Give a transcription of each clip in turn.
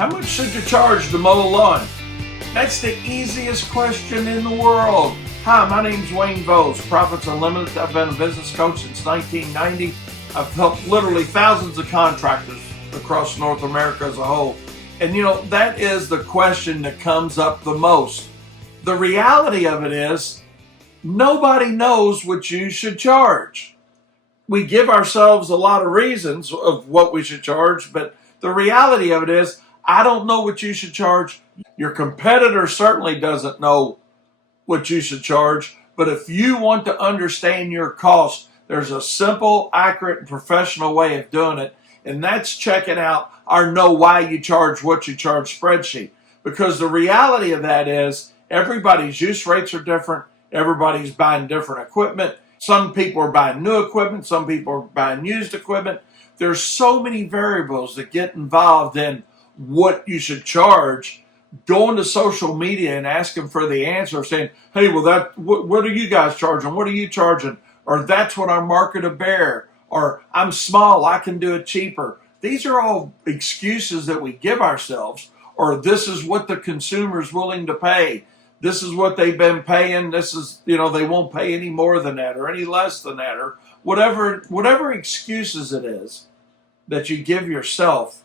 How much should you charge to mow the lawn? That's the easiest question in the world. Hi, my name's Wayne Vose, Profits Unlimited. I've been a business coach since 1990. I've helped literally thousands of contractors across North America as a whole. And you know, that is the question that comes up the most. The reality of it is, nobody knows what you should charge. We give ourselves a lot of reasons of what we should charge, but the reality of it is, I don't know what you should charge. Your competitor certainly doesn't know what you should charge, but if you want to understand your cost, there's a simple, accurate, and professional way of doing it, and that's checking out our Know Why You Charge What You Charge spreadsheet. Because the reality of that is, everybody's use rates are different, everybody's buying different equipment. Some people are buying new equipment, some people are buying used equipment. There's so many variables that get involved in what you should charge. Going to social media and asking for the answer, saying, hey, well, what are you guys charging? What are you charging? Or that's what our market will bear. Or I'm small, I can do it cheaper. These are all excuses that we give ourselves. Or this is what the consumer's willing to pay. This is what they've been paying. This is, you know, they won't pay any more than that or any less than that, or whatever excuses it is that you give yourself.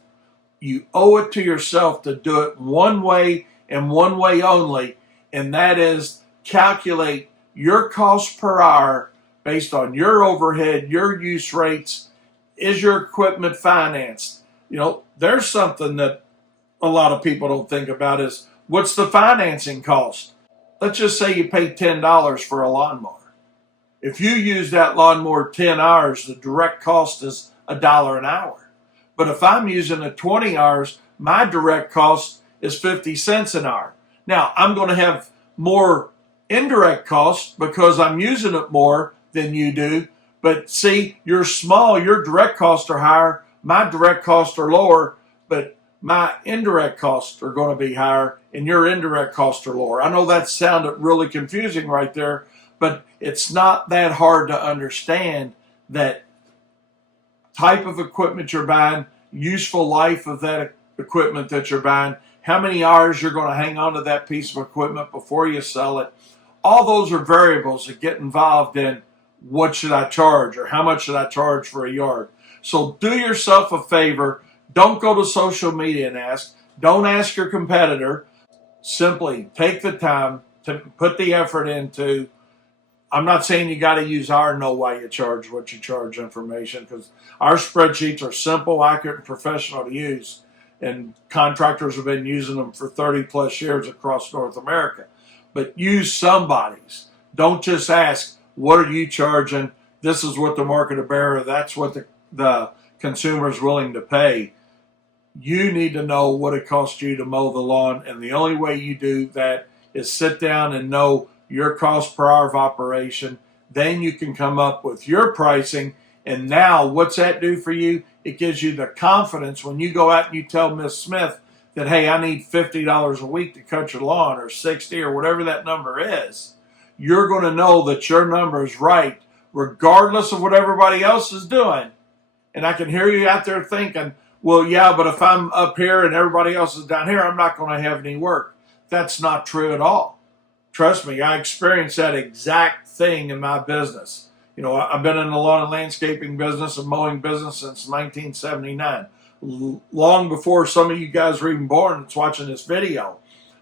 You owe it to yourself to do it one way and one way only, and that is calculate your cost per hour based on your overhead, your use rates. Is your equipment financed? You know, there's something that a lot of people don't think about is, what's the financing cost? Let's just say you pay $10 for a lawnmower. If you use that lawnmower 10 hours, the direct cost is $1 an hour. But if I'm using it 20 hours, my direct cost is 50 cents an hour. Now, I'm going to have more indirect costs because I'm using it more than you do. But see, you're small, your direct costs are higher, my direct costs are lower, but my indirect costs are going to be higher and your indirect costs are lower. I know that sounded really confusing right there, but it's not that hard to understand that type of equipment you're buying, useful life of that equipment that you're buying, how many hours you're going to hang on to that piece of equipment before you sell it. All those are variables that get involved in what should I charge or how much should I charge for a yard. So do yourself a favor. Don't go to social media and ask. Don't ask your competitor. Simply take the time to put the effort into. I'm not saying you got to use our Know Why You Charge What You Charge information, because our spreadsheets are simple, accurate, and professional to use. And contractors have been using them for 30 plus years across North America. But use somebody's. Don't just ask, what are you charging? This is what the market will bear. That's what the consumer is willing to pay. You need to know what it costs you to mow the lawn. And the only way you do that is sit down and know your cost per hour of operation. Then you can come up with your pricing. And now what's that do for you? It gives you the confidence when you go out and you tell Miss Smith that, hey, I need $50 a week to cut your lawn, or 60, or whatever that number is. You're going to know that your number is right, regardless of what everybody else is doing. And I can hear you out there thinking, well, yeah, but if I'm up here and everybody else is down here, I'm not going to have any work. That's not true at all. Trust me, I experienced that exact thing in my business. You know, I've been in the lawn and landscaping business and mowing business since 1979. Long before some of you guys were even born that's watching this video.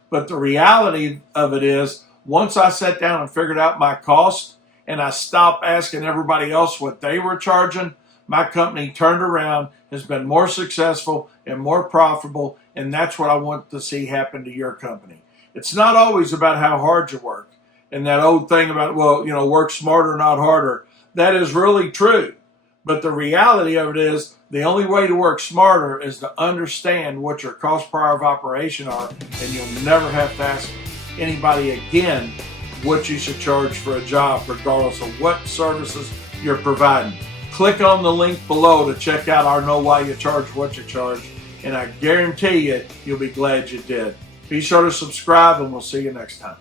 But the reality of it is, once I sat down and figured out my cost and I stopped asking everybody else what they were charging, my company turned around, has been more successful and more profitable, and that's what I want to see happen to your company. It's not always about how hard you work. And that old thing about, well, you know, work smarter, not harder, that is really true. But the reality of it is, the only way to work smarter is to understand what your cost per hour of operation are, and you'll never have to ask anybody again what you should charge for a job, regardless of what services you're providing. Click on the link below to check out our Know Why You Charge What You Charge, and I guarantee you, you'll be glad you did. Be sure to subscribe, and we'll see you next time.